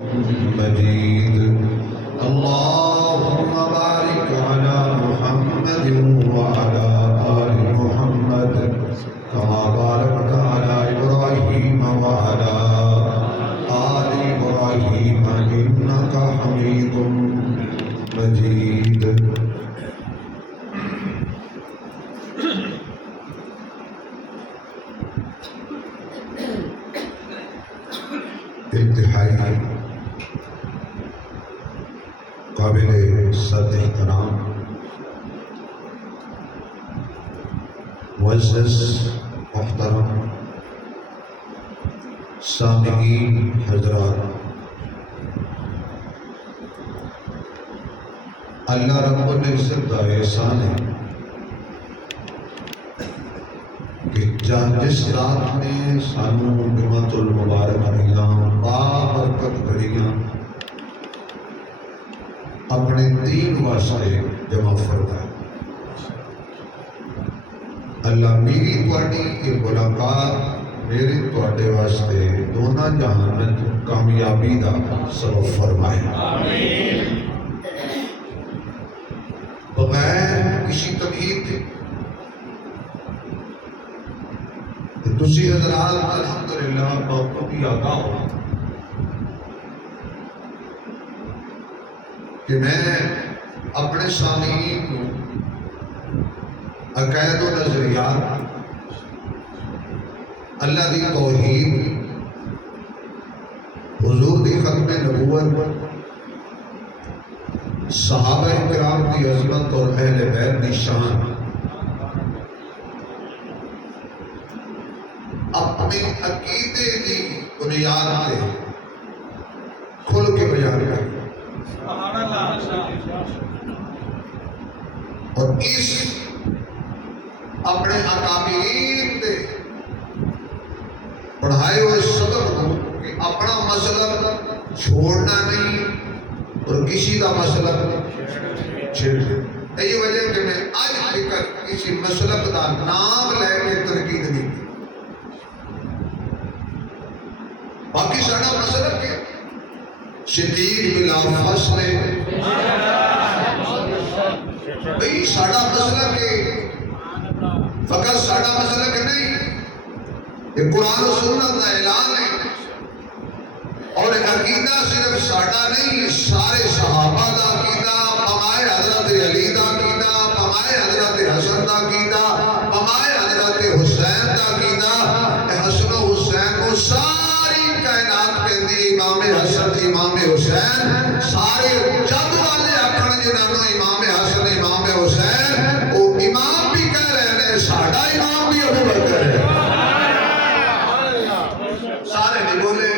مجيد اللهم بارك على محمد وعلى آل محمد كما باركت على إبراهيم وعلى آل إبراهيم إنك حميد مجيد انتہائی قابل صد احترام معزز محترم سامعین حضرات، اللہ رب العزت کا احسان ہے کہ جس رات نے سانو جمعۃ المبارک دیاں بابرکت گھڑیاں اپنے دین واسطے جمع فرمایا، اللہ میری تواڈی یہ ملاقات میرے تواڈے واسطے دونوں جہان کامیابی دا سبب فرمائے، آمین۔ بغیر کسی تمہید کے تسی حضرات الحمدللہ باپو بھی آگاہ ہو کہ میں اپنے سامعین کو عقائد و نظریات، اللہ دی توحید، حضور دی ختم نبوت، صحابہ کرام کی عظمت اور اہل بیت کی شان اپنے عقیدے کی بنیاد پہ کھل کے بیان کریں اور اس اپنے اکابرین دے پڑھائے ہوئے سبب کو کہ اپنا مسلک چھوڑنا نہیں اور کسی کا مسلک چھیڑنا۔ یہی وجہ کہ میں آج تک کسی مسلک کا نام لے کے تنقید نہیں کی، باقی سارا مسلک ہے صدیق بلا فصل بھئی ساڑا مسلک ہے، فقط ساڑا مسلک نہیں، یہ قرآن و سنت کا اعلان ہے اور عقیدہ صرف ساڑا نہیں، سارے صحابہ کا عقیدہ، پمائے حضرت علی کا عقیدہ، پمائے حضرت حسن کا عقیدہ، پمائے حضرت حسین کا عقیدہ۔ حسن و حسین کو ساری کائنات کہندی امام حسن امام حسین، سارے جگ والے آکھن جنہوں امام حسن امام حسین، وہ امام بھی کہہ رہے ہیں، ساڑا امام بھی ابو بکر ہے۔ سارے نہیں بولے،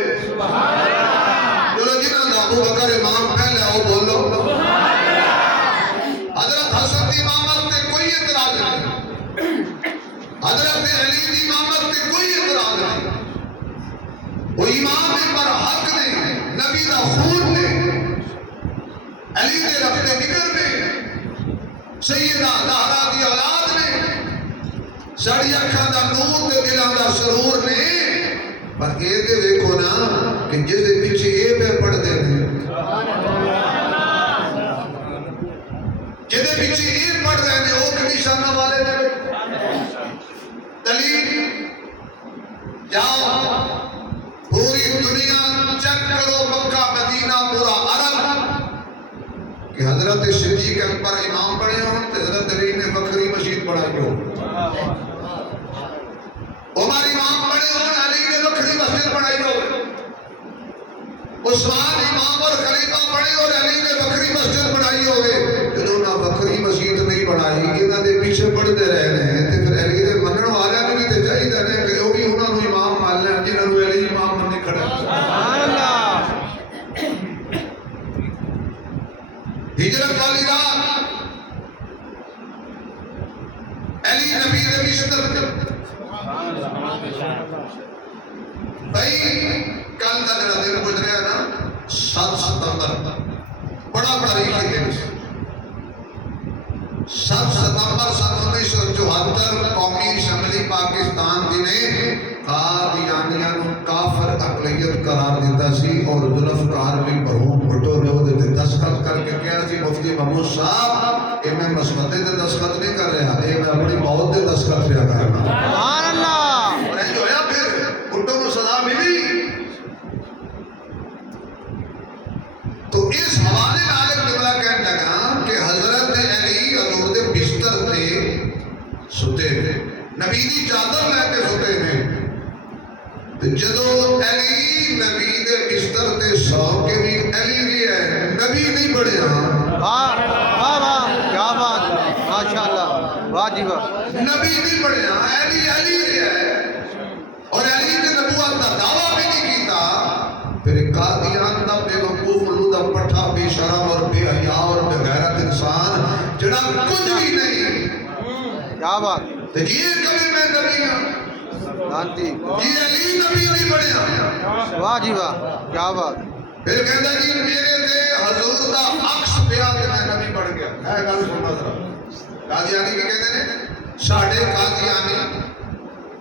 بولو جنہوں نے ابو بکر امام پہلے وہ بولو۔ حضرت حسن کی امامت پہ کوئی اعتراض نہیں، حضرت علی کی امامت پہ کوئی اعتراض نہیں، وہ امام پر حق نے، نبی دا خون نے، علی دے رفتے نگر نے، سیدہ زہرا دی اولاد نے، ساڑی اکھاں دا نور دے دلاں دا سرور نے۔ پر یہ دے ویکھو نا کہ جس دے پیچھے یہ پہ پڑھ دے ہیں، جس دے پیچھے یہ پڑھ دے ہیں، وہ کبھی شانہ والے نے دلیل جاؤ پوری دنیا چیک کرو، مکہ مدینہ پورا عرب کہ حضرت صدیق اکبر امام بڑے ہوں، حضرت علی نے بکری مسجد بڑھائی ہو، عمر امام بڑے ہوں، علی نے بکری مسجد بڑھائی ہو، عثمان امام اور خلیفہ بڑے اور علی نے بکری مسجد بڑھائی ہوئے۔ جنہوں نے بکری مسجد نہیں بڑھائی، انہوں نے پیچھے پڑھتے رہنے ہیں، پھر علی نے منن والا بھی تے چاہیے نے کہ وہ بھی انہوں نے امام مان لیں جنہوں نے علی امام مننے کھڑے۔ ہجرت والی رات علی نبی نبی صدر بھائی کل کا دن گزریا نا 7 ستمبر، بڑا تاریخی دن، 7 ستمبر 1974 قومی اسمبلی پاکستان دی نے قادیانیاں نو کافر اقلیت قرار دیتا سی اور ذوالفقار بھی مرحوم بھٹو نے وہ دستخط کر کے کہا سی مفتی محمود صاحب یہ میں مسودے تے دستخط نہیں کر رہا، یہ میں اپنی موت تے دستخط کیا کرنا۔ سبحان اللہ۔ اور یہ جو ہے پھر بھٹو کو سزا ملی۔ تو اس حوالے نال قبلہ کہنے لگا کہ حضرت علی حضور دے بستر تے ستے نے، نبی دی چادر لے کے ستے نے۔ جدو علی نبی دے بستر تے سو کے بھی علی بھی ہے، نبی نہیں بڑھیا۔ واہ واہ واہ، کیا بات ہے، ماشاءاللہ، واہ جی واہ۔ نبی نہیں بڑھیا، علی علی ہے، اور علی نے نبوت کا دعویٰ بھی نہیں کیتا۔ پھر قادیان دا بے وقوف ملو دا پٹھا بے شرم اور بے حیا اور بے غیرت انسان جڑا کچھ بھی نہیں، کیا بات، تو یہ کبھی میں نبی ہوں، لانتی، یہ علی نبی نہیں بڑھیا۔ واہ جی واہ، کیا بات۔ پھر کہتا جی میرے تے حضور دا عکس پیا تے میں نبی بڑھ گیا۔ اے گل سننا ذرا، قادیانی کی کہتے ہیں ساڈے قادیانی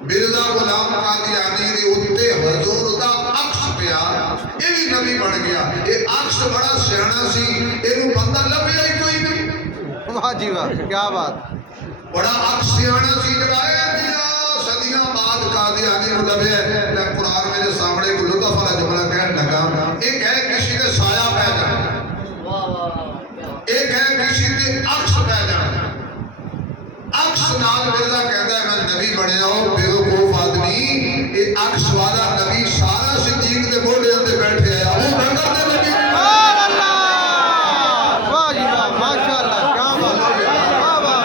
مرزا غلام قادیانی دے اوتے حضور دا عکس پیا، یہ بھی نبی بن گیا۔ یہ عکس بڑا سیانا سی، اینو بندہ لبھیا ہی کوئی نہیں۔ واہ جی واہ، کیا بات۔ بڑا عکس سیانا سی جڑا صدیاں بعد قادیانی نو لبھیا۔ میں قرآن میرے سامنے ایک لطف والا جملہ کہنے لگا، ایک ہے کسی دے سایہ پہ جانا، ایک ہے کسی دے عکس پہ جانا۔ عکس نال مرزا کہتا ہے میں نبی بنیا ہوں، بے وقوف آدمی، یہ عکس والا نبی سارا صدیق دے موڑے تے بیٹھے ہے، ابو بکر دے نبی۔ سبحان اللہ، واہ جی واہ، ماشاءاللہ، کیا بات، واہ واہ،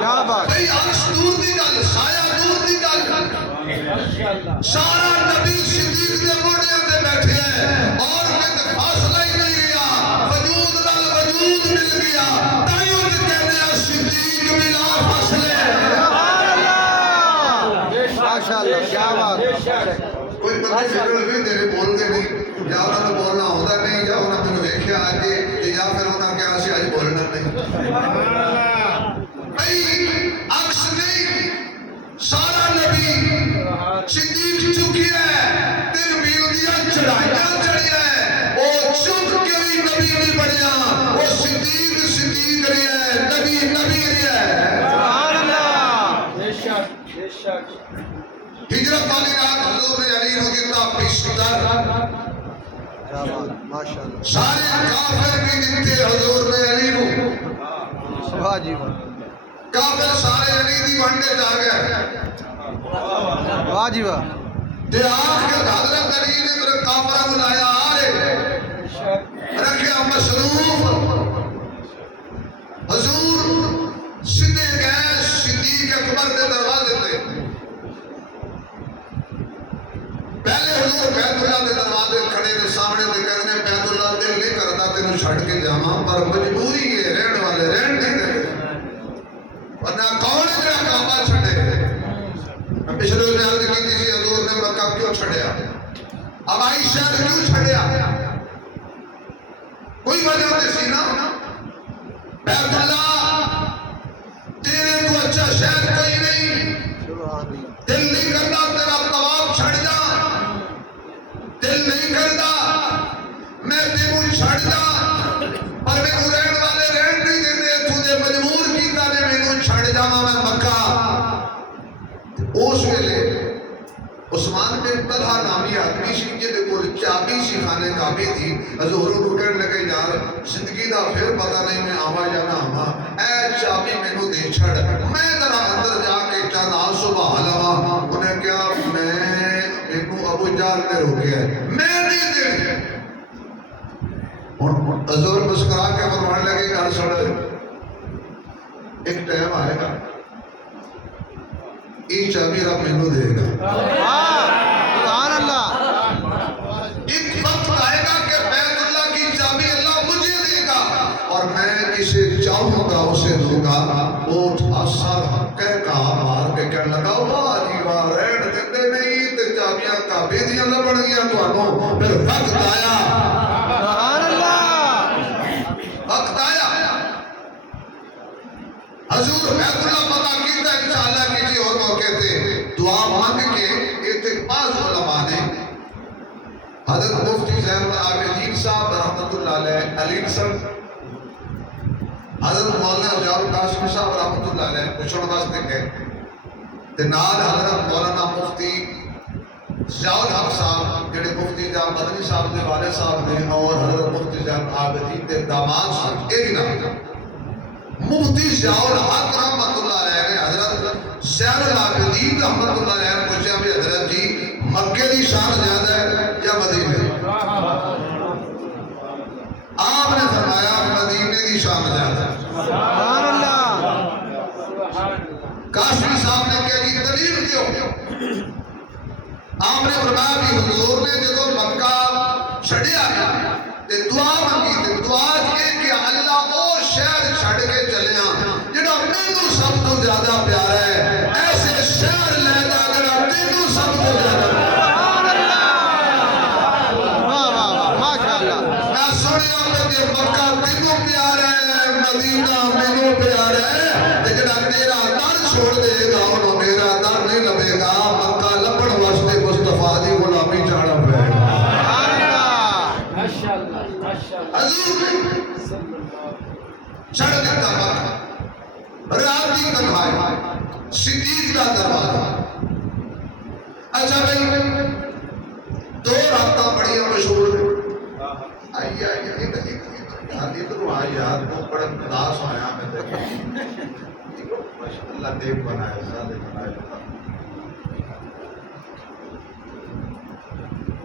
کیا بات۔ بھئی عکس دور دی گل، سایہ دور دی گل، سارا نبی صدیق دے موڑے تے بیٹھے ہے، اور کتے فاصلہ ہی نہیں رہا، وجود نال وجود مل گیا، تائیوں نے کہتے ہیں صدیق بلا فاصلے۔ ماشاءاللہ، کیا بات۔ کوئی پتہ نہیں بھی تیرے بولتے نہیں، یا انہوں نے بولنا ہوتا نہیں، یا انہوں نے دیکھا آگے، یا پھر انہوں نے کہا سی آج بولنا نہیں۔ بھئی عکس نہیں، سارا نبی صدیق چکی ہے، تین میل دیا چڑھائیاں چڑھی ہے، وہ چک کے بھی نبی نہیں بڑھیا، وہ صدیق صدیق رہی ہے، نبی نبی رہی ہے۔ سبحان اللہ، بے شک بے شک۔ ہجرت والی رات حضور نے علی نو دیتا بستر، کیا بات، ماشاءاللہ، سارے کافر بھی دیتے حضور نے علی نو، واہ جی واہ، کافر سارے علی دی بنڈے جا گئے۔ واہ جی واہ، تے آخر حضرت علی نے میرے کافرہ بلایا آئے، رکھیا مصروف، حضور سدھے گئے صدیق اکبر دے دروازے تے۔ پہلے حضور بیت اللہ دے دروازے کھڑے نے سامنے تے کہنے بیت اللہ دل نہیں کرتا تینوں چھڑ کے جاواں، پر مجبوری ہے، رہن والے رہن نہیں دے، ورنہ کون ہے جڑا کعبہ چھڑے۔ میں پچھلے میں عرض کی تھی حضور نے مکہ کیوں چھڑیا، اب عائشہ نے کیوں چھڑیا، کوئی وجہ تے سی نا۔ بیت اللہ تیرے تو اچھا شہر کوئی نہیں، دل نہیں کرتا تیرا طواف چھڑ جا، دل نہیں کرتا میں تینوں چھڑ جا، پر میں رہن والے رہن نہیں دیتے، تو نے مجبور کیتا نے میں چھڑ جاواں میں مکہ۔ اس ویلے عثمان بن طلحہ نامی آدمی سی جے کول چابی سی خانے کعبے دی، حضور کو کہنے لگے یار زندگی دا پھر پتہ نہیں میں آواں یا نہ آواں، اے چابی مینوں دے چھڑ، میں ذرا اندر جا کے چند سبحان لواں۔ انہیں کہا مینوں ابو جہل نے روکیا ہے، میں نہیں دے۔ حضور مسکرا کے فرمان لگے گل سن، ایک ٹائم آئے گا یہ چابی رب مینوں دے گا۔ سبحان اللہ، ایک وقت آئے گا کہ بیت اللہ کی چابی اللہ مجھے دے گا اور میں جسے چاہوں گا اسے دوں گا۔ اٹھ اثر کہہ کہا مار کے کہنے لگا واہ جی واہ، رہن دیتے نہیں تے چابیاں کعبے دیاں لبن گیاں تانوں۔ پھر وقت آیا، سبحان اللہ، وقت آیا، حضور بیت اللہ پتہ کیتا انشاءاللہ کسی اور موقع تے دعا مانگ کے رحمۃ اللہ علیہ علی سن حضرت مولانا اجاز قاسم صاحب رحمۃ اللہ علیہ پوچھنے واسطے گئے تے نال حضرت مولانا مفتی ضیاء الحق صاحب جڑے مفتی جان مدنی صاحب دے والد صاحب نے اور حضرت مفتی جان عابدین دے داماد صاحب اے بھی نام مفتی ضیاء الحق رحمۃ اللہ علیہ نے حضرت زین العابدین رحمۃ اللہ علیہ نے پوچھا بھی حضرت جی مکے دی شان زیادہ ہے یا مدینے؟ آپ نے فرمایا مدینے کی شان زیادہ ہے۔ سبحان اللہ۔ کاشمی صاحب نے کہا کہ دلیل کیوں؟ آپ نے فرمایا کہ حضور نے جب مکہ چھڑیا تے دعا مانگی تے دعا یہ کہ اللہ وہ شہر چھڑ کے چلیا جڑا مینوں سب تو زیادہ پیارا ہے، ایسے شہر لے جا جڑا مینوں سب تو زیادہ پیارا ہے۔ واہ واہ واہ ماشاء اللہ۔ میں سنیا میں کہ مکہ تینوں پیارا ہے، مدینہ مینوں پیارا ہے، تے جڑا تیرا در چھوڑ دے گا انہوں میرا در نہیں لبے گا، مکہ لبن واسطے مصطفیٰ دی غلامی جانا پڑے گا۔ حضور نے چھڑ دیتا مکہ، رات کی تنہائی، صدیق کا دروازہ۔ اچھا بھائی دو راتاں بڑی مشہور ہیں۔ آئیے حالی تو آئی یاد کو بڑا اداس آیا میں دیکھا اللہ دیکھ بنایا سادے بنایا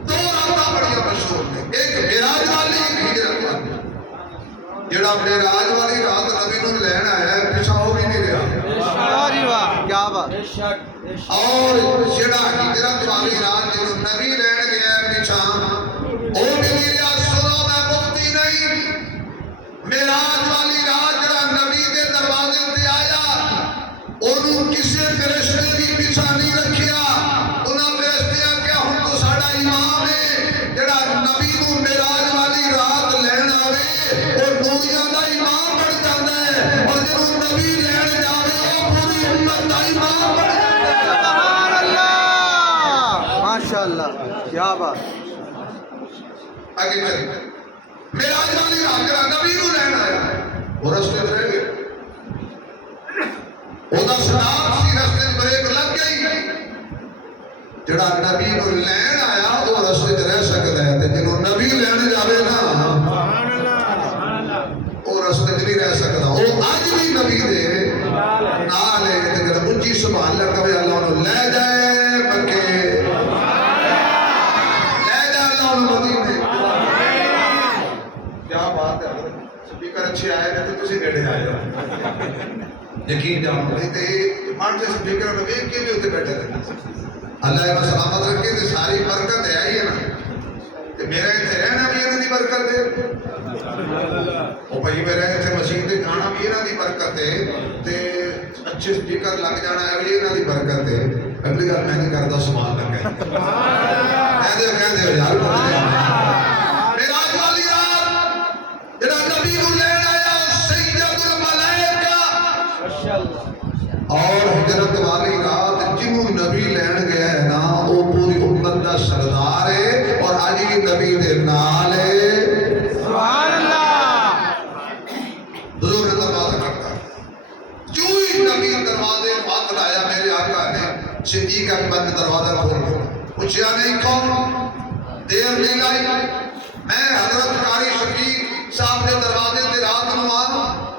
دو راتاں بڑی مشہور ہیں، ایک معراج والی ایک ہجرت والی۔ جڑا معراج والی رات نبی نوں لین آیا پیچھے ہو بھی نہیں رہا، واہ واہ کیا بات۔ اور جڑا ہجرت والی رات جنوں نبی لین گیا پیچھے او بھی نہیں رہا۔ سنو میں مفتی نہیں، معراج والی رات جڑا نبی دے دروازے تے آیا اونوں کسے فرشتے بھی پیچھے نہیں رکھیا، انہاں فرشتیاں کہ ہن تو ساڈا امام ہے جڑا نبی نوں معراج والی رات لین آوے او دنیا دا امام بن جاندا ہے، اور جدوں نبی لین جاوے او پوری امت دا امام بن جاندا ہے۔ سبحان اللہ ماشاء اللہ کیا بات۔ آگے چل معراج والی رات جڑا نبی نوں لین آیا وہ رستے تے رہ گیا، اودا سلام سی رستے تے بریک لگ گئی۔ جڑا نبی نوں لین آیا وہ رستے تے رہ سکدا ہے تے جنوں نبی لین جاوے نا وہ رستے تے نہیں رہ سکدا، وہ اج بھی نبی دے نال ہے تے جڑا اونچی سبحان اللہ کہے اللہ انہوں لے جائے مکے، لے جائے اللہ انہوں مدینے۔ کیا بات ہے، سپیکر اچھے آئے گا تو کسی بیٹھے آئے گا یقین جاؤ نہیں تے مان سے سپیکر میں ایک کے بھی ہوتے بیٹھے رہے اللہ کا سلامت رکھے تے ساری برکت ہے ہی ہے نا تے میرا اتنے رہنا بھی انہاں دی برکت ہے، او بھائی میرا اتنے مسجد تے جانا بھی انہاں دی برکت ہے تے اچھے سپیکر لگ جانا ہے بھی انہاں دی برکت ہے۔ اگلی گل میں نہیں کردا سبحان اللہ کہہ دے یار معراج والی رات جڑا نبی کو لین آیا سید الملائکہ، اور ہجرت والی رات جنوں نبی لین گیا ہے نا وہ پوری امت دا سردار ہے اور آج بھی نبی دے نال ہے۔ سبحان اللہ۔ حضور نے دروازہ کرتا ہے، جو ہی نبی دروازے ہاتھ لایا میرے آقا نے صدیق اکبر نے دروازہ کھول دیا، پوچھا نہیں کون، دیر نہیں لائی، میں حضرت قاری شفیق صاحب نے دروازے تے رات نو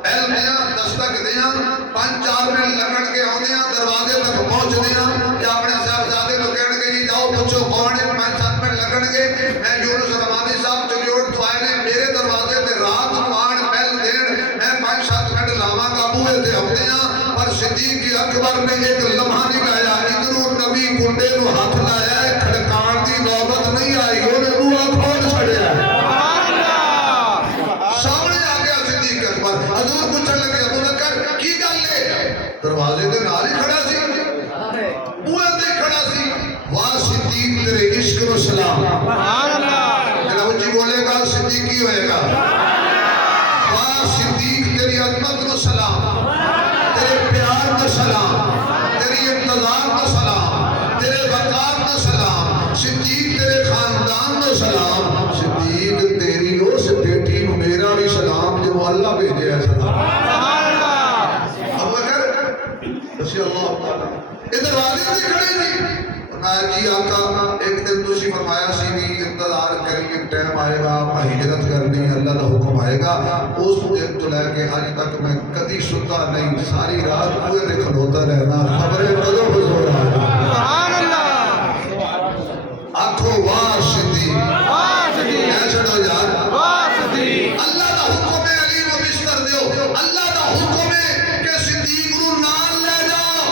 بیل دیاں دستک دیاں 5-4 منٹ لگن کے آدھے دروازے تک پہنچ دیا کہ اپنے صاحبزادے کو کہنے کے جی جاؤ پوچھو کون ہے، 5-7 منٹ لگن گے، میں یونس رحمانی صاحب چلی اٹھ تو آئے نے میرے دروازے تے رات نو آن بیل دین، میں 5-7 منٹ لاواں گا بوئے تے آدھے پر صدیق اکبر نے ایک لمحہ نہیں لایا، ادھروں نبی کنڈے نو ہاتھ لایا ہے، کھڑکان دی نوبت نہیں آئی، انہیں بوہا کھول چھڑیا ہے۔ سامنے آ گیا صدیق اکبر، حضور پوچھنے لگے ابو بکر کی گل ہے؟ دروازے تے نال ہی کھڑا سی، بوئے تے کھڑا سی، واہ صدیق تیرے عشق و سلام، سبحان اللہ۔ جناب جی بولے گا صدیق کی ہوئے گا، واہ صدیق تیری عظمت و سلام، تیرے پیار و سلام، تیری انتظار و سلام، تیرے وقار و سلام، صدیق تیرے خاندان و سلام، صدیق تیری اس بیٹی اللہ بھیجے ہے صدا سبحان اللہ ابو بکر رضی اللہ تعالیٰ ادھر والد بھی کھڑے جی فرمایا جی آقا ایک دن تسی فرمایا سی بھی انتظار کری ایک ٹائم آئے گا آپ ہجرت کرنی اللہ کا حکم آئے گا اس دن تو لے کے آج تک میں کدی ستا نہیں ساری رات پورے دن کھلوتا رہنا خبریں کدو حضور آ سبحان اللہ آنکھوں واہ صدیق واسدی کیا چھڑو یار واسدی اللہ دا حکم ہے علی کو بستر دیو اللہ دا حکم ہے کہ صدیق نو نال لے جاؤ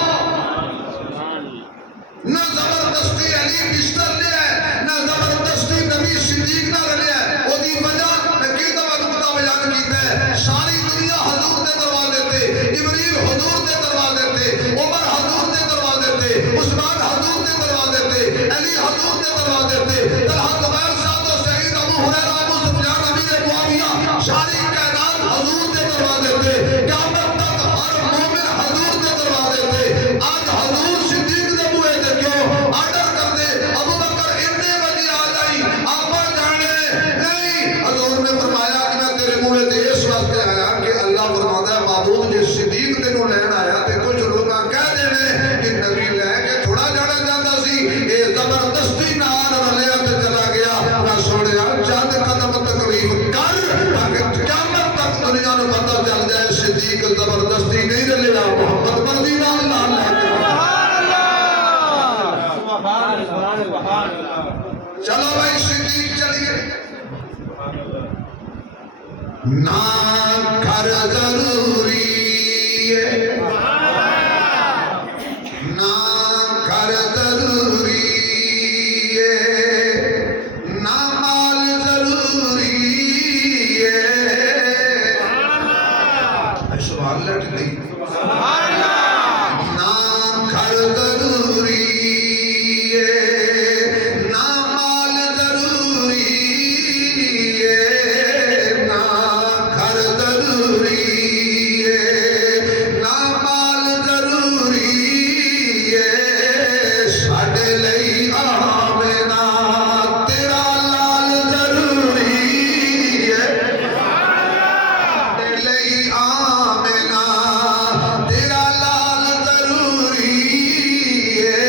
نہ زبردستی علی بستر لے ہے نہ زبردستی نبی صدیق نہ لے ہے وہ دی وجہ میں کی دفعہ نقطہ بیان کیتا ہے ساری دنیا حضور دے دروازے تے جبریل حضور دے دروازے تے عمر حضور دے دروازے تے عثمان حضور دے دروازے تے علی حضور دے دروازے تے طلحہ زبیر سعد و سعید ابو ہریرہ ابو سفیان امیر معاویہ ساری کائنات حضور دے دروازے تے قیامت تک ہر مومن حضور دے دروازے تے آج حضور صدیق دے بوئے تے کیوں آرڈر کر دے ابو بکر اتنے بجے آ جائی آپ جانے نہیں حضور نے فرمایا کہ میں تیرے بوئے تے اس واسطے آیا کہ اللہ فرماتا ہے معبود جس صدیق تینوں لین آیا تے کچھ لوگ کہہ دینے کہ نبی لے کے تھوڑا جانا چاہتا سی اے زبردستی نال رلیا تے چلا گیا میں سوڑیا چند قدم تکلیف کر تاکہ قیامت تک دنیا نو پتہ چل جائے صدیق زبردستی نہیں رلیا محمد مرضی نال نال لے کے چلو بھائی صدیق چلیے نہ گھر ضروری ہے نہ گھر ضروری ہے نہ مال ضروری ہے سبحان اللہ ٹھیک نہ گھر ضروری ہے نہ مال ضروری ہے نہ گھر ضروری ہے نہ مال ضروری ہے ساڈے لئی آمنا تیرا لال ضروری ہے ساڈے لئی آمنا تیرا لال ضروری ہے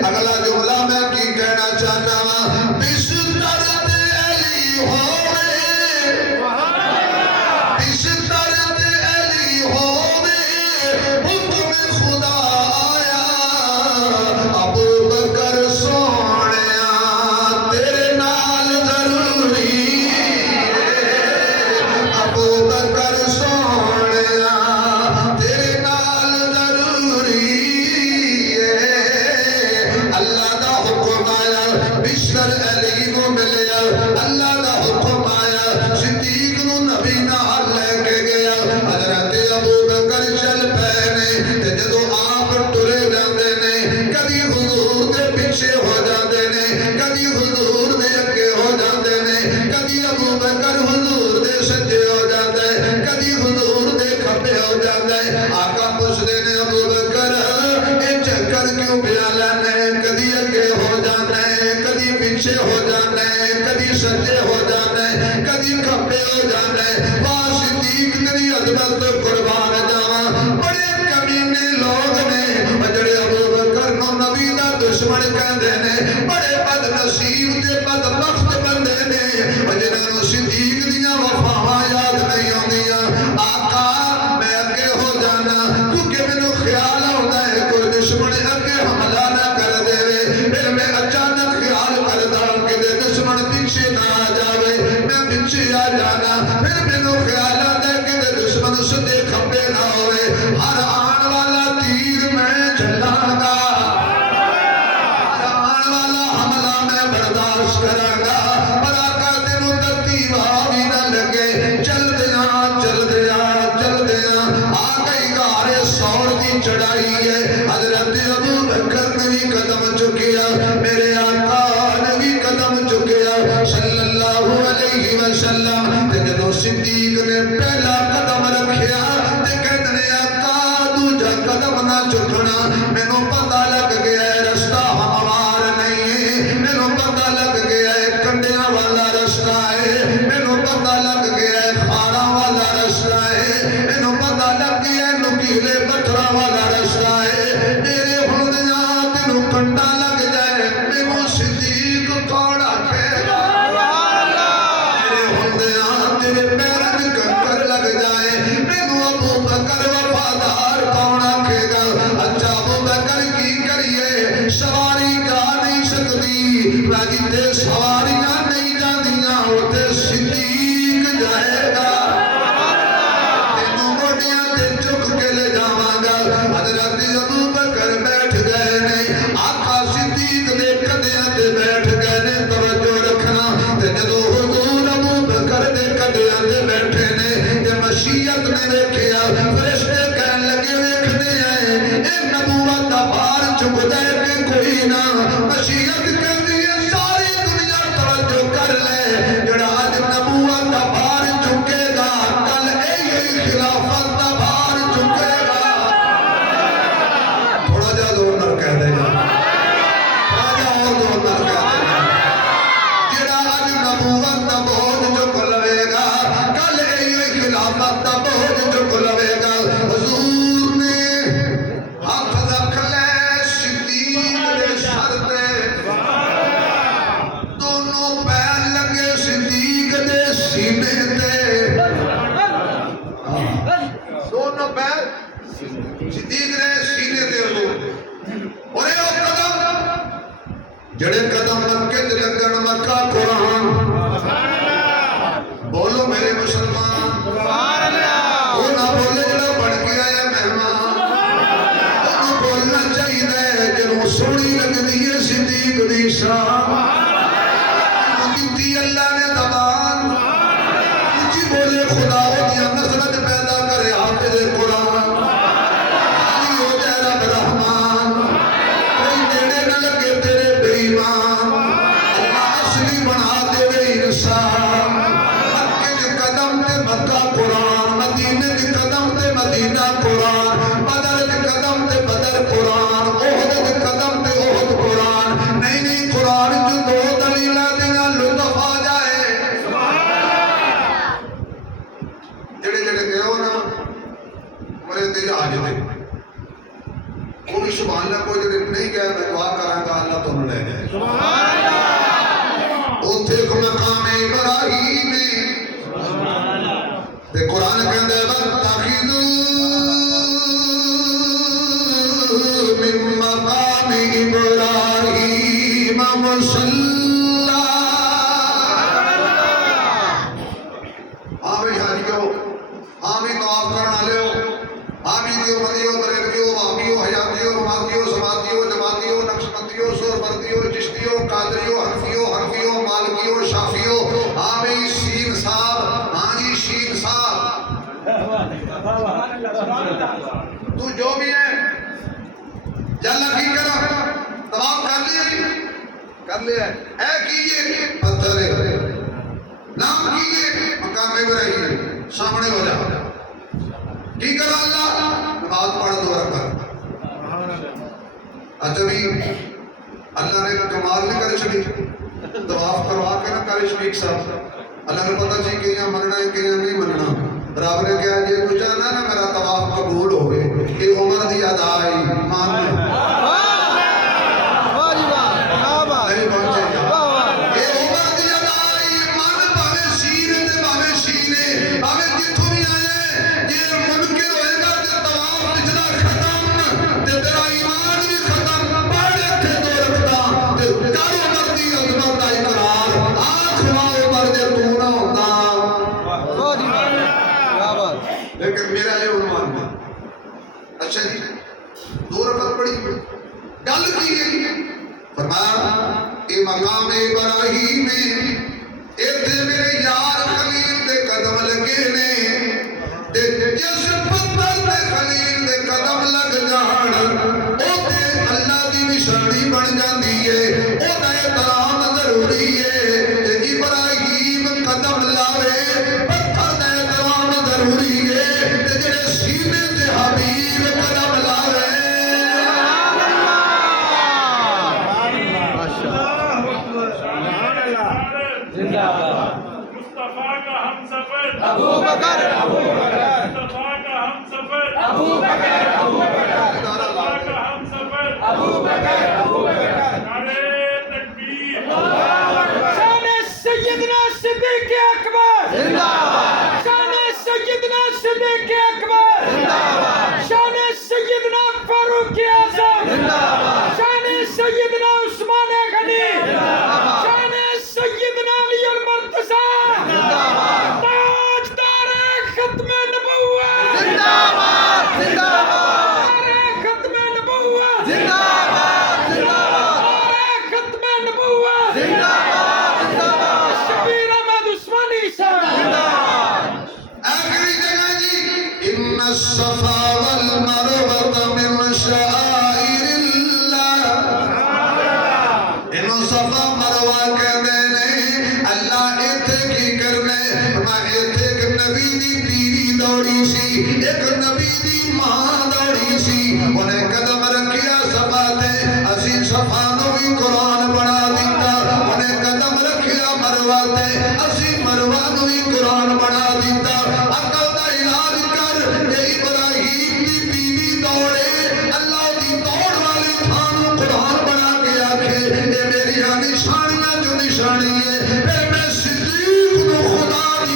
اگلا جملہ میں کی کہنا چاہتا ہوں بستر تے علی ہووے بستر تے علی ہووے حکم خدا آیا ابو بکر سونیا تیرے نال ضروری ہے ابو بکر سونیا تیرے نال ضروری ہے اللہ دا حکم آیا بشر علی کو ملیا اللہ دا حکم آیا صدیق نو نبی نال لے کے گیا حضرت ابو بکر چل پے نے تے جدو آپ ٹرے جاندے نے کبھی حضور دے پیچھے ہو جاندے نے کبھی حضور دے اگے ہو جاندے نے کبھی ابو بکر حضور دے سجے ہو جاندے کبھی حضور دے کھبے ہو جاندے آقا پوچھدے نے ابو بکر اے چکر کیوں پیا لینے کبھی اگے ہو جاندے کبھی پیچھے ہو جاندے کبھی سجے ہو جاندے کبھی کھبے ہو جاندے واہ صدیق تیری عظمت تو قربان جاواں بڑے کمینے لوگ نے جڑے ابو بکر نو نبی دا دشمن کہندے نے بڑے بد نصیب تے بدبخت بندے نے جنہاں نو صدیق دیاں وفاواں یاد نہیں آندیاں آقا میں اگے ہو جانا کیونکہ مینوں خیال آوندا ہے کوئی دشمن اگے حملہ نہ کر دے پھر میں اچانک خیال کردا کہ دشمن پیچھے نہ آ جاوے میں پیچھے آ جانا پھر مینوں خیال آندا کہ دشمن سجے کھبے نہ ہوئے ہر آن والا تیر میں چلاں گا ہر آن والا حملہ میں برداشت کراں گا پر آقا تینوں ترتیب بھی نہ لگے چل دیا آ گئی غار سور دی چڑھائی ہے حضرت ابو بکر نے بھی قدم چکیا میرے آقا نے بھی قدم چکیا صلی اللہ علیہ وسلم تے جدو صدیق نے پہلا قدم رکھیا تے کہندے نے آقا دوجا قدم نہ چکنا مینوں پتہ لگ گیا ہے رستہ ہموار نہیں ہے مینوں پتہ لگ گیا ہے کنڈیاں والا رستہ ہے مینوں پتہ لگ گیا ہے خاراں والا سینے تے دونوں پیر صدیق نے سینے تے اور اے او قدم جڑے قدم مکے تے لگن مکہ قرآن بولو میرے مسلمان سبحان اللہ وہ نہ بولے جڑا بڑھ کے آیا مہمان وہ بولنا چاہیے جنوں سونی لگدی ہے صدیق دی شان دتی اللہ نے زبان جی بولے خدا دی نصرت پیدا کرے حافظ قرآن علی ہو جائے رب رحمان کوئی نیڑے نہ لگے تیرے بے ایمان اللہ اصلی بنا دے بے انسان مکے دے قدم تے مکہ قرآن مدینے دے قدم تے مدینہ قرآن بدر دے قدم تے بدر قرآن احد دے قدم تے احد قرآن نہیں قرآن جو دو دلیلہ دینا لطف آ جائے جڑے جڑے گئے ہو نا مرے دل آج دے وہ بھی سبحان اللہ کوئی جڑے نہیں گئے میں دعا کروں گا اللہ تمہیں لے جائے سبحان اللہ اوتھے کو مقام ابراہیم تے قرآن کہندے وَاتَّخِذُوا مِن مَّقَامِ إِبْرَاهِيمَ مُصَلًّى آمین حاجیو آمین طواف کرنا لیو آمین دیو مدیو بریلویو وہابیو حیاتیو رماتیو سماتیو جماتیو نقشبندیو سوربردیو چشتیو قادریو حنفیو مالکیو شافیو آمین شین صاحب آنی شین صاحب تو جو بھی ہے یا اللہ کی کرا طواف کر لیا اے کیجئے پتھر نام کیجئے مقام ابراہیم سامنے ہو جا کی کرا اللہ نماز پڑھ دو رکعت اچھا بھی اللہ نے کمال نہیں کرے چھڑی طواف کروا کے نہ کرے شریک صاحب اللہ نے پتہ چاہیے کہ یہاں مننا ہے کہ یہاں نہیں مننا رب نے کہا جی تو چاہنا نا میرا طواف قبول ہوئے کہ عمر دی ادائی مان لے واہ جی واہ کیا بات نہیں پہنچے گا واہ واہ اے عمر دی ادائی مان پاوے سینے تے پاوے شینے پاوے جتھوں بھی آئے یہ ممکن ہوئے گا کہ طواف پچھلا ختم تے تیرا ایمان بھی ختم پڑھ کے دو رکھتا تے کر عمر دی عظمت دا اقرار آنکھ واہ عمر دے تو نہ ہوتا واہ جی واہ کیا بات لیکن میرا یہ عنوان ہے اچھا جی دو رکعت پڑھی گل کی گئی فرمایا اے مقام ابراہیم ایتھے میرے یار خلیل دے قدم لگے نے تے جس پتھر تے خلیل دے قدم لگ جان او تے اللہ دی نشانی بن جاندی ہے او دا احترام ضروری ہے تے ابراہیم قدم لاوے پتھر دا احترام ضروری ہے تے جڑے سینے تے حبیب قدم لاوے زندہ باد مصطفیٰ کا ہم سفر ابو بکر مصطفیٰ کا ہم سفر ابو بکر مصطفیٰ کا ہم سفر ابو بکر نعرے تکبیر شان سیدنا صدیق اکبر زندہ باد شان سیدنا صدیق اکبر زندہ باد شان سیدنا فاروق اعظم زندہ باد شان سیدنا عثمان غنی شان سیدنا علی المرتضی زندہ باد تاجدار ختم نبوت زندہ باد زندہ باد ختم نبوت زندہ باد زندہ باد ختم نبوت زندہ باد زندہ باد شبیر احمد عثمانی صاحب آخری جگہ جی ان الصفا والمروہ من شعائر اللہ انہوں صفا مروہ کہتے ہیں اللہ ایتھے کی کرنے میں ایتھے ایک نبی دی بیوی دوڑی سی ایک نبی دی ماں دوڑی سی انہیں قدم رکھیا صفا تے اسی صفا نو بھی قرآن بنا دیتا انہیں قدم رکھیا مروہ تے اسی مروہ نو بھی قرآن بنا دیتا عقل دا علاج کر اے ابراہیم دی بیوی دوڑے اللہ دی دوڑ والی تھانو قرآن بنا کے آکھے اے میری نشانیاں جو نشانی ہے اے میں صدیق نو خدا دی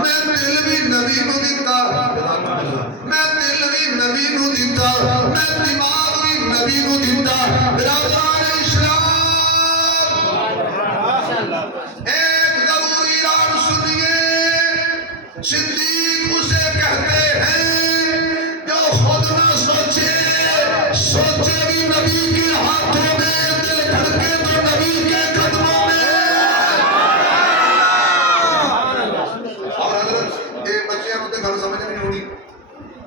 میں دل بھی نبی نو دیتا میں دل بھی نبی نو دیتا میں دماغ بھی نبی نو دیتا برادران اسلام ایک ضروری راز سنیے صدیق اسے کہتے ہیں جو خود نہ سوچے سوچے بھی نبی کے ہاتھوں میں دل دھڑکے تو نبی کے قدموں میں اور حضرت یہ بچے ہم گل سمجھ نہیں ہونی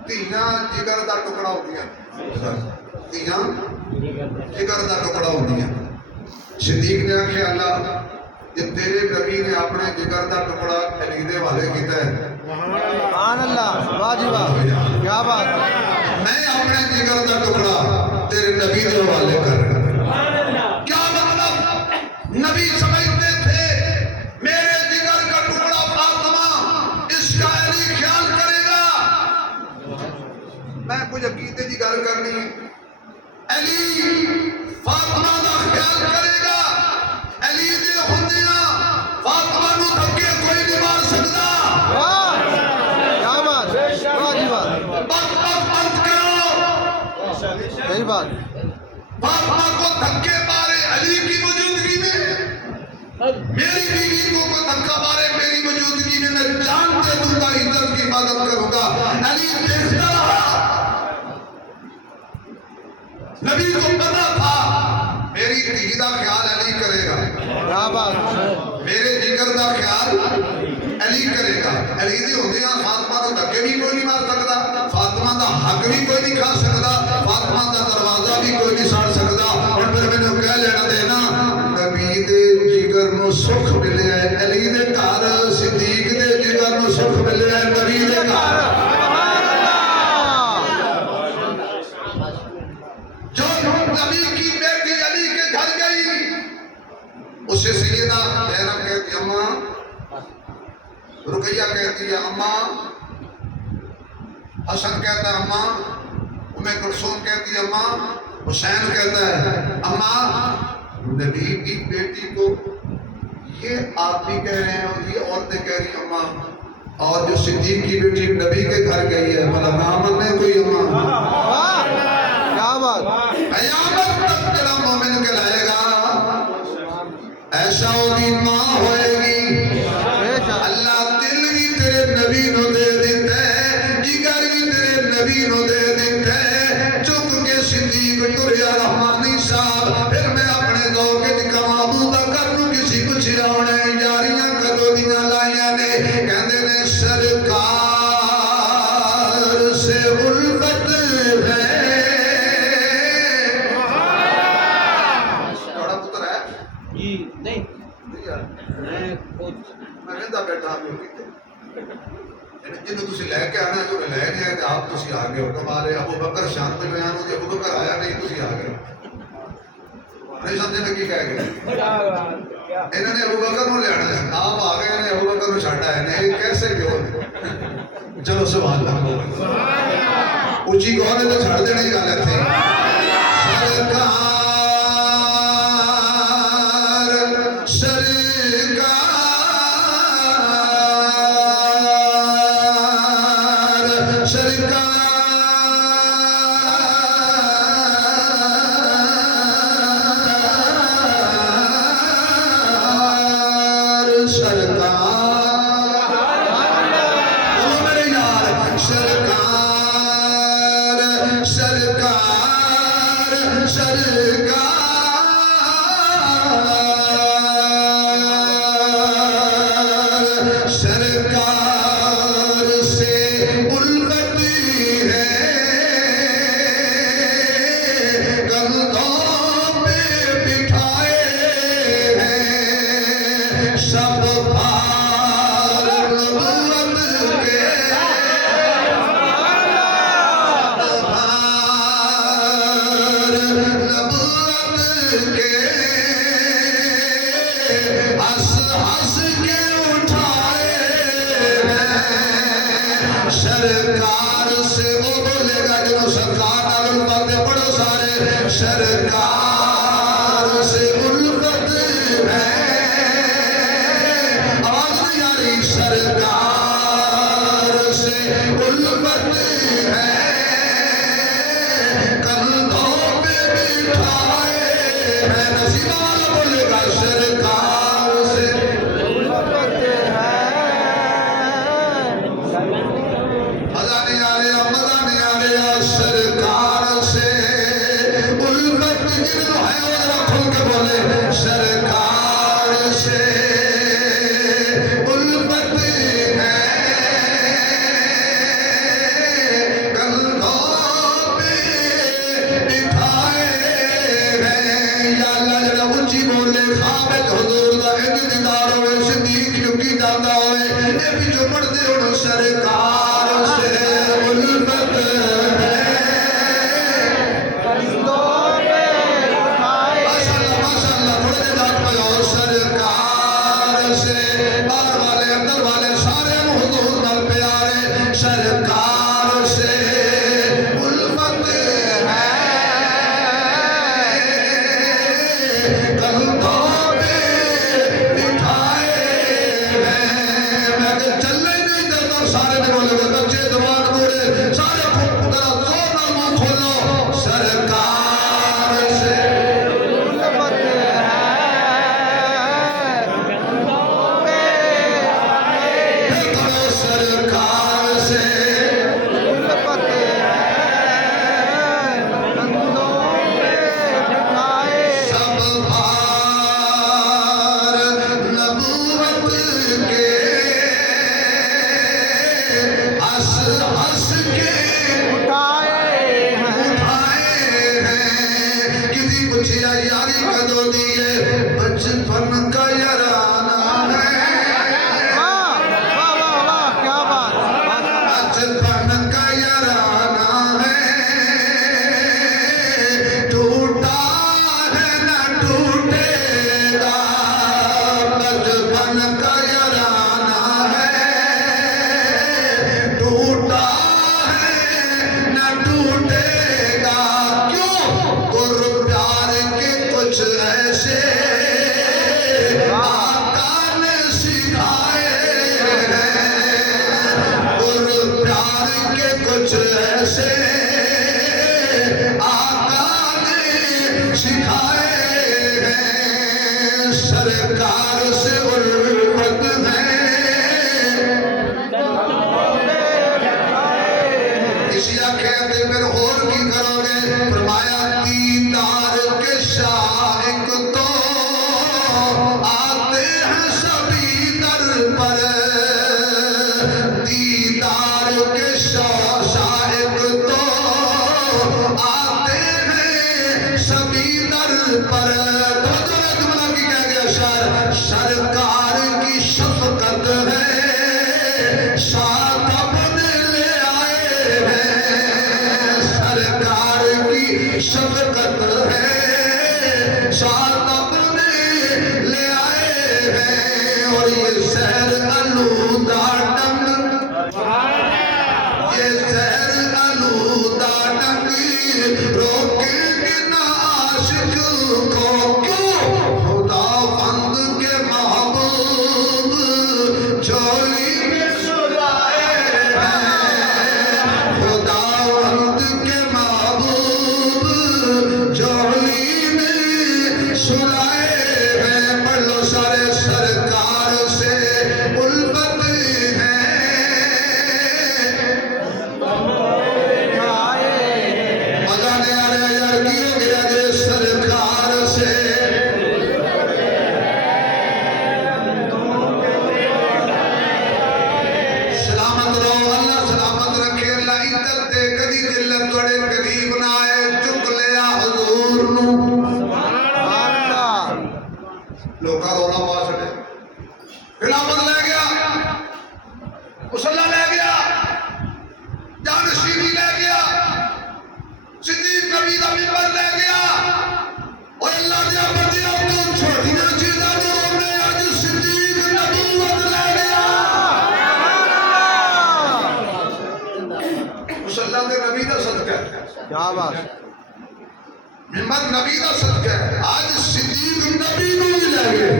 دھیاں جگر دا ٹکڑا ہوندیاں دھیاں جگر دا ٹکڑا ہوندیاں صدیق نے آخیا اللہ یہ تیرے نبی نے اپنے جگر دا ٹکڑا علی دے والے کیتا ہے سبحان اللہ واہ جی واہ کیا بات میں اپنے جگر دا ٹکڑا تیرے نبی دے حوالے کر رہا ہوں کیا مطلب نبی سمجھتے تھے میرے جگر کا ٹکڑا فاطمہ اس کا علی خیال کرے گا میں کچھ عقیدے کی گل کرنی ہے علی فاطمہ دا خیال کرے گا علی دے ہوندیاں فاطمہ نو دھکے کوئی نہیں مار سکتا واہ کیا بات واہ جی واہ بس بند کرو صحیح بات فاطمہ کو دھکے مارے علی کی موجودگی میں میری بیوی کو دھکا مارے میری موجودگی میں میں جان دے دوں گا عزت کی حفاظت کروں گا علی دیکھتا رہا نبی کو پتا تھا میری دھی دا خیال علی کرے گا کیا بات میرے جگر دا خیال علی کرے گا علی دی ہوندیاں فاطمہ کو دھکے بھی کوئی نہیں مار سکتا فاطمہ دا حق بھی کوئی نہیں کھا سکتا فاطمہ دا دروازہ بھی کوئی نہیں ساڑ سکتا اور پھر میں نے کہہ لینا دینا نبی دے جگر نو سکھ ملے ہے علی دے گھر صدیق دے جگر نو سکھ ملے ہے نبی دے گھر جو نبی کی بیٹی علی کے گھر گئی اسے سیدہ زینب کہتی اماں رقیہ کہتی ہے اماں حسن کہتا ہے اماں ام کلثوم کہتی ہے اماں حسین کہتا ہے اماں نبی کی بیٹی کو یہ آپ بھی کہہ رہے ہیں اور یہ عورتیں کہہ رہی ہیں اماں اور جو صدیق کی بیٹی نبی کے گھر گئی ہے بھلا نام نے کوئی اماں واہ کیا بات قیامت تک جڑا مومن کہلائے گا ایسا ہوگی ماں ہوئے گی بے شک اللہ دل بھی تیرے نبی نو دے دیتا ہے جگر بھی تیرے نبی نو دے دیتا ہے چک کے صدیق ٹریا رحمانی صاحب پھر میں اپنے دور کے دکھاواں ابو بکر نو کسی کو چھڑاونے یاریاں کرو دیاں لائیاں نے کہندے نے سرکار سے الفت ہے بڑا پتر ہے جی نہیں نہیں یار میں کچھ میں کہتا بیٹھا آپ لوگ کیتے جنہوں تسی لے کے آنا جو لے نہیں آئے آپ تسی آگے ہو کمالے ابو بکر شانت بیان ہوتی ابو بکر آیا نہیں تسی آگے نہیں سمجھے میں کی کہہ گئے انہوں نے ابو بکر نو لے آنا ہے آپ آگے نے ابو بکر نو چھاٹا ہے نہیں کیسے کیوں چلو سبحان اللہ اونچی کون ہے تو چھڑ دینے گا لیتے سرکار سے الفتی ہے کندھوں پہ بٹھائے ہیں سب بھار نبوت کے ہنس کے اٹھائے ہیں سرکار سے وہ بولے گا جو سرکار نال باتیں پڑھو سارے سرکار سے الفت ہے آواز نہیں آ رہی سرکار سرکار سے الفت ہے فرشتوں پہ اٹھائے ماشاءاللہ تھوڑے دھات میں اور سرکار سے باہر والے اندر والے سارے حضور نال پیارے سرکار سے الفت ہے کندھوں پہ بٹھائے ہیں میں کہ چلنے ہی نہیں دیتا سارے نے بولے گے بچے جوان بوڑھے سارے ذرا زور نال منہ کھولو سرکار سے الفت ہے سرکار سے الفت ہے کندھوں پہ اٹھائے سب بھار نبوت کے ہنس ہنس کے اٹھائے ہیں اٹھائے ہیں کسی پوچھیا یاری کدو دیے بچپن کا یارانہ ہے واہ واہ واہ واہ کیا بات بچپن کا یارانہ ہے ٹوٹا ہے نہ ٹوٹے گا بچپن کا یارانہ ہے ٹوٹا ہے نہ ٹوٹے گا کیوں گر پیار کے کچھ ایسے آقا نے سکھائے ہیں گر پیار کے کچھ ایسے آقا نے سکھائے ہیں سرکار سے الفت ہے اسی کہتے پھر اور کی کرو گے فرمایا دیدار کے شائق تو آتے ہیں سبھی در پر دیدار کے شائق تو آتے ہیں سبھی در پر جملہ کی کہہ گیا سرکار کی شفقت ہے ساتھ اپنے لے آئے ہیں سرکار کی شفقت ہے ساتھ اپنے لے آئے ہیں اور یہ زہر آلودہ ڈنگ یہ زہر آلودہ ڈنگ روکیں گے نہ عاشق کو کیوں خدا بند کے محبوب چولی میں سلائے ہیں خدا بند کے محبوب چولی میں سلائے ہیں پڑھ لو سارے سرکار سے الفت ہے مزہ نہیں آ رہا یار کی ہو گیا جی سرکار سے سلامت رہو اللہ سلامت رکھے اللہ عزت دے کدی دل تھوڑے قریب نہ آئے چک لیا حضور نو اللہ لوکا رولا پا چھڑے خلافت لے گیا مصلی لے گیا جانشینی لے گیا صدیق نبی دا منبر لے گیا اور اللہ دیا بندیاں تو چھوٹیاں چیزاں جو ہم نے آج صدیق نبوت لے گیا مصلی دے نبی دا صدقہ ہے کیا بات منبر نبی دا صدقہ ہے آج صدیق نبی نو بھی لے گئے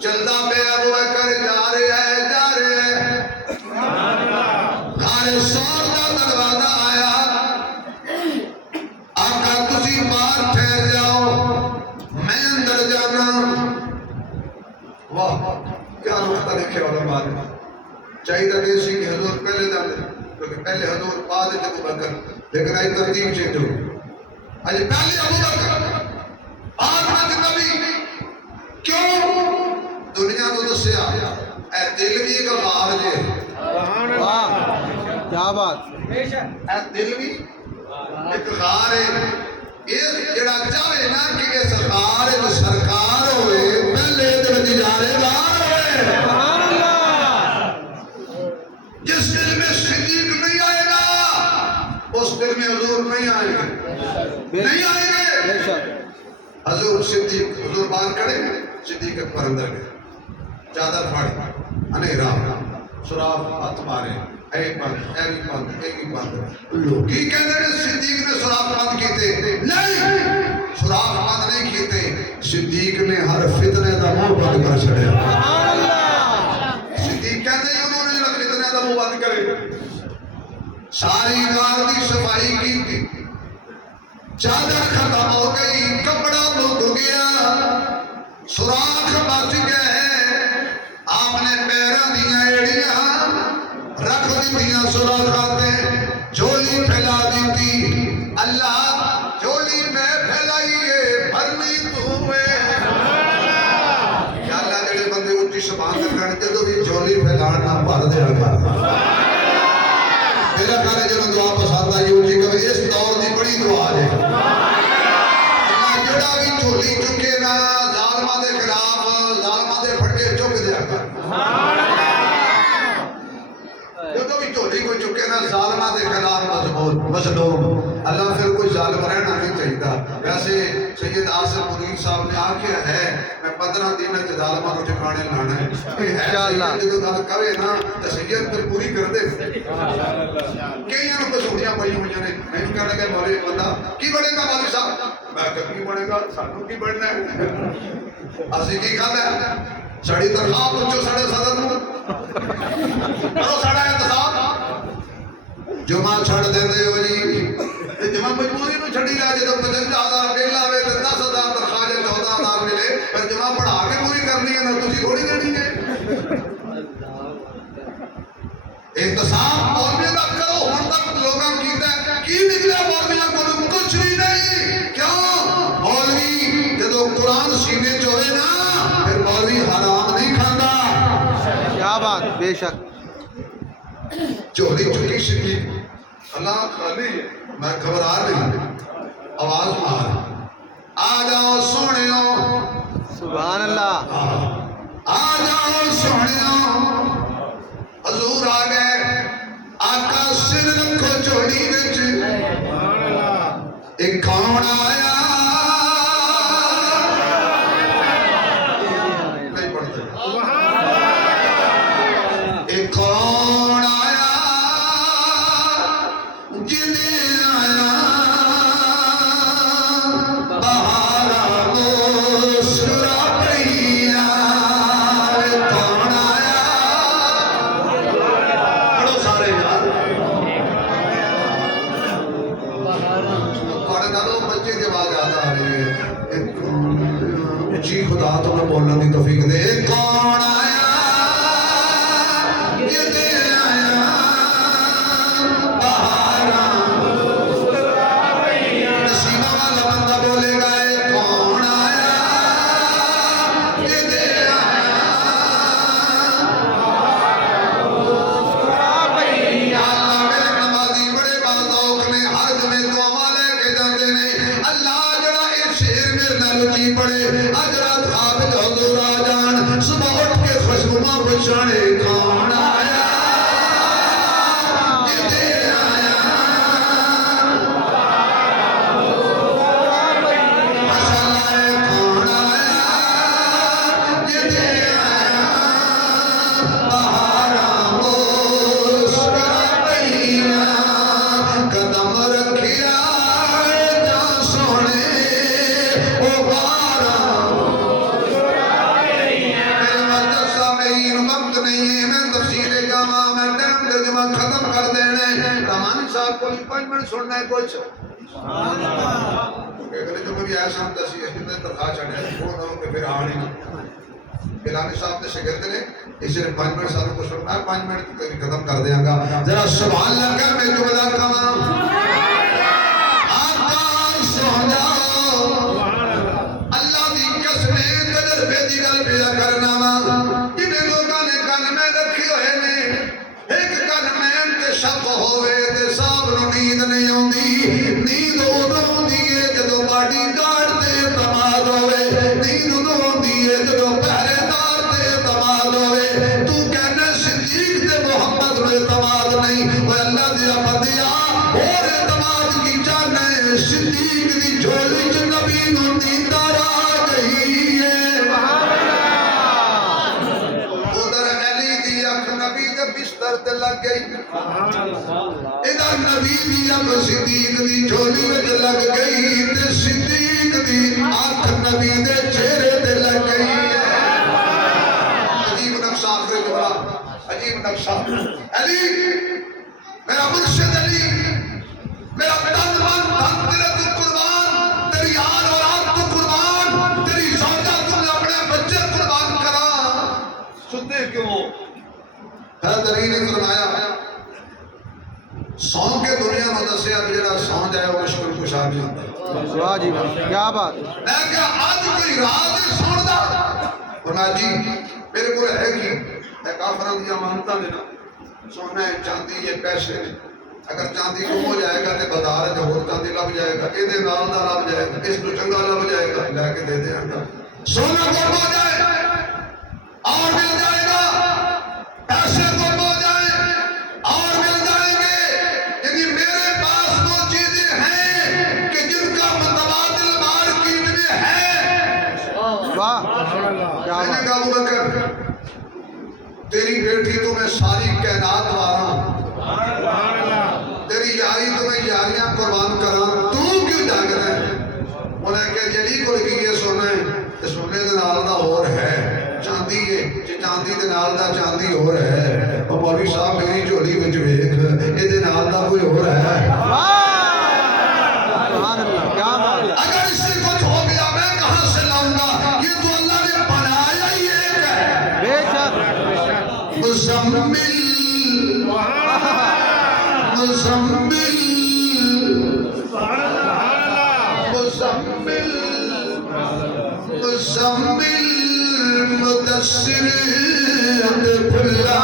چلتا پہ ابو بکر جا رہے ہیں غار ثور دا دروازہ آیا آقا تسی باہر ٹھہر جاؤ میں اندر جانا واہ کیا نقطہ لکھے علماء نے چاہیے تھا دیسی کہ حضور پہلے جانے کیونکہ پہلے حضور بعد ابو بکر لیکن آئی ترتیب چینج ہو آج پہلے ابو بکر بعد میں نبی کیوں دنیا کو دسیا اے دل بھی ایک غار جے واہ کیا بات اے دل بھی ایک غار ہے یہ جڑا چاہے نا کہ اس غار جو سرکار ہوئے پہلے دل جارے غار ہوئے سبحان اللہ میں حضور نہیں آئیں گے، نہیں آئیں گے۔ بے شک حضور صدیق حضور بات کریں گے، صدیق اکبر اندر گئے، چادر پھاڑی انہرام سراف ہاتھ مارے، اے بند اے بھی بند اے بھی بند کی کہتے ہیں صدیق نے سراف بند کیتے؟ نہیں، سراف بند نہیں کیتے، صدیق نے ہر فتنے دا منہ بند کر چھڑیا۔ سبحان اللہ صدیق کہتے ہیں انہوں نے فتنے دا منہ بند کرے، ساری غار دی صفائی کی تھی، چادر ختم ہو گئی، کپڑا لگ گیا، سوراخ بچ گئے، آپ نے پیروں دیاں ایڑیاں رکھ دیتیاں سوراخاتے، جھولی پھیلا دیتی، اللہ جھولی میں پھیلائیے بھرنی تمہیں۔ یا اللہ جڑے بندے اونچی سبحان کرن جدوں بھی جھولی پھیلانا بھر دیا کر۔ میرا خیال ہے جنہوں دعا پسند آئی اونچی کبھی اس دور دی بڑی دعا ہے، اللہ جڑا بھی جھولی چکے نا ظالمہ دے خلاف ظالمہ دے پھٹے چک دیا کر۔ جدوں بھی جھولی کوئی چکے نا ظالمہ دے خلاف مظلوم، اللہ پھر کوئی ظالم رہنا نہیں چاہیے۔ ویسے سید آصف منیر صاحب نے آکھیا ہے میں 15 دن تے ظالمہ کو ٹھکانے لانا ہے، انشاءاللہ جدوں گل کرے نا تے سید پھر پوری کر دے۔ کئیاں نوں کسوٹیاں پائیاں ہوئیاں نے، میں کہنے لگا مولوی بندہ کی بنے گا مولوی صاحب؟ میں کہ کی بنے گا، سانوں کی بننا ہے، اسی کی کھانا ہے، ساڑی تنخواہ پوچھو ساڑے صدر نوں کرو ساڑا انتخاب، جمعہ چھڑ دے دے ہو جی، جمعہ مجبوری میں چھڑی لائے جدو 50,000 بل آوے تو 10,000 تنخواہ جے 14,000 ملے، پر جمعہ پڑھا کے پوری کرنی ہے نا تجھے تھوڑی دینی ہے۔ احتساب مولوی دا کرو، ہن تک لوگاں کیتا ہے کی نکلیا مولویاں کو کچھ بھی نہیں، کیوں؟ مولوی جدو قرآن سینے چ ہوئے نا پھر مولوی حرام نہیں کھاندا۔ کیا بات بے شک جھولی چکی شکی اللہ خالی ہے، میں گھبرا رہی آواز مار آ جاؤ سونیو، سبحان اللہ آ جاؤ سونیو، حضور آ گئے، آقا سر رکھو جھولی وچ، ایک کون آیا نہیں پڑھتے، ایک کون آیا جنہیں آیا بہارا مسکرا پڑیا، ایک کون آیا پڑھو سارے یار پڑھ دارو بچے کی آواز یاد آ رہی ہے، ایک کون آیا، جی خدا تمہیں بولنے کی توفیق دے، ایک کون آیا جنہیں آیا بہارا نسیمہ والا بندہ بولے گا، ایک کون آیا جنہیں آیا اللہ میرے نمازی بڑے باذوق نے، ہر جمعے دعا لے کے جاندے نے، اللہ جڑا اے شعر میرے نال اچھی پڑھے، اج رات حافظ حضور آ جان، صبح اٹھ کے خوشنما پچھانے، کون آیا جنہیں آیا، ماشاءاللہ اے کون آیا جنہیں آیا بہارا مسکرا پڑیا، قدم رکھیا جا سونے او بہارا۔ میرے مقدس سامعین وقت نہیں ہے، میں تفصیل جاواں، میں ٹائم دے جمع ختم کر دینے، رحمانی صاحب کو 5 منٹ سننا ہے کچھ اگلے جو بھی آیا شام دسی اس نے تنخواہ چڑھے وہ نہ ہو کہ پھر آنے گیلانی صاحب نے شگرد نے اس نے 5 منٹ صاحب کو سننا ہے، 5 منٹ تک ختم کر دیا گا، ذرا سبحان اللہ کر میں جملہ کہاں آقا سو جاؤ، اللہ دی قسمیں تجربے دی گل پیا کرنا وا، جنہیں لوگاں نے کن میں رکھے ہوئے نے، ایک کن میں تے شک ہوئے تے صاحب نو نیند نہیں آندی، نیند ادوں ہوندی ہے جدوں باڈی گارڈ تے اعتماد ہوئے، نیند ادوں ہوندی ہے جدوں پہرے دار تے اعتماد ہوئے، تو کہنا صدیق تے محمد نو اعتماد نہیں، وہ اللہ دیا بندیا اور اعتماد دے بستر تے لگ گئی ادھر نبی دی اب صدیق دی جھولی وچ لگ گئی تے صدیق دی آنکھ نبی دے چہرے تے لگ گئی عجیب نقشہ آخر جملہ عجیب نقشہ علی میرا مرشد علی میرا تن من دھن تیرے تو قربان تیری آل اولاد تو قربان تیری زوجہ تم نے اپنے بچے قربان کرا سنتے کیوں حضرت علی نے فرمایا سو کے دنیا میں دسیا جڑا سو جائے وہ مشکل کشا بھی ہوتا ہے واہ جی واہ کیا بات میں کہ آج کوئی رات ہے سون دا فرمایا جی میرے کو ہے کہ کافران دیا مانتا دینا سونا ہے چاندی یہ پیسے نے اگر چاندی گم ہو جائے گا تو بازار ہے اور چاندی لب جائے گا یہ دے نال دا لب جائے گا اس تو چنگا لب جائے گا لے کے دے دے گا سونا گم ہو جائے اور مل جائے گا پیسے گم ہو جائے اور مل جائیں گے یعنی میرے پاس وہ چیزیں ہیں کہ جن کا متبادل مارکیٹ میں ہے واہ کیا میں نے بات کہا ابو بکر تیری بیٹی تو میں ساری کائنات وارا تیری یاری تو میں یاریاں قربان کرا تو کیوں جاگ رہا ہے انہیں کہ جلی کو لگی یہ سونا ہے کہ سونے دے نال دا اور ہے چاندی ہے جی چاندی دے نال دا چاندی اور ہے اور مولوی صاحب میری جھولی وچ ویکھ یہ دے نال دا کوئی اور ہے سبحان اللہ کیا بات اگر اس سے کچھ ہو گیا میں کہاں سے لاؤں گا یہ تو اللہ نے بنایا ہی ایک ہے بے شک مزمل مزمل مزمل مزمل مدثر بھلا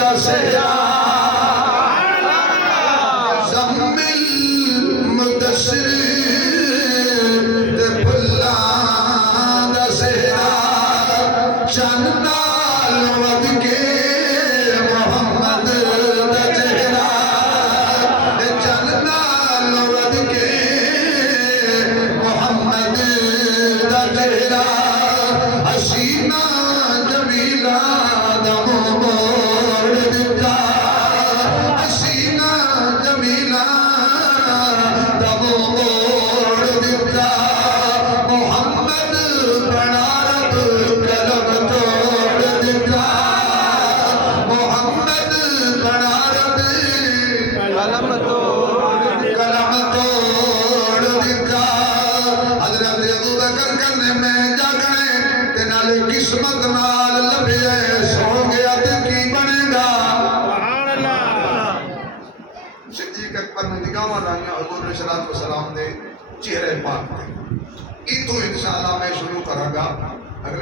دسیا مزمل مدثر بھلا دسیا چند ود کے محمد دا چہرہ چند ود کے محمد دا چہرہ حسینہ جمیلہ دا موڑ دتا حسینہ جمیلہ دا موڑ دتا محمد بنا رب قلم توڑ دتا محمد بنا رب قلم تو کلام توڑ دتا حضرت ابو بکر کرنے میں جاگنے تے نالے قسمت نال لبھے سو گیا تے کی بنے گا صدیق اکبر نے نگاہاں لائیاں حضور علیہ الصلوۃ والسلام دے چہرے پاک تے اتوں انشاءاللہ میں شروع کراں گا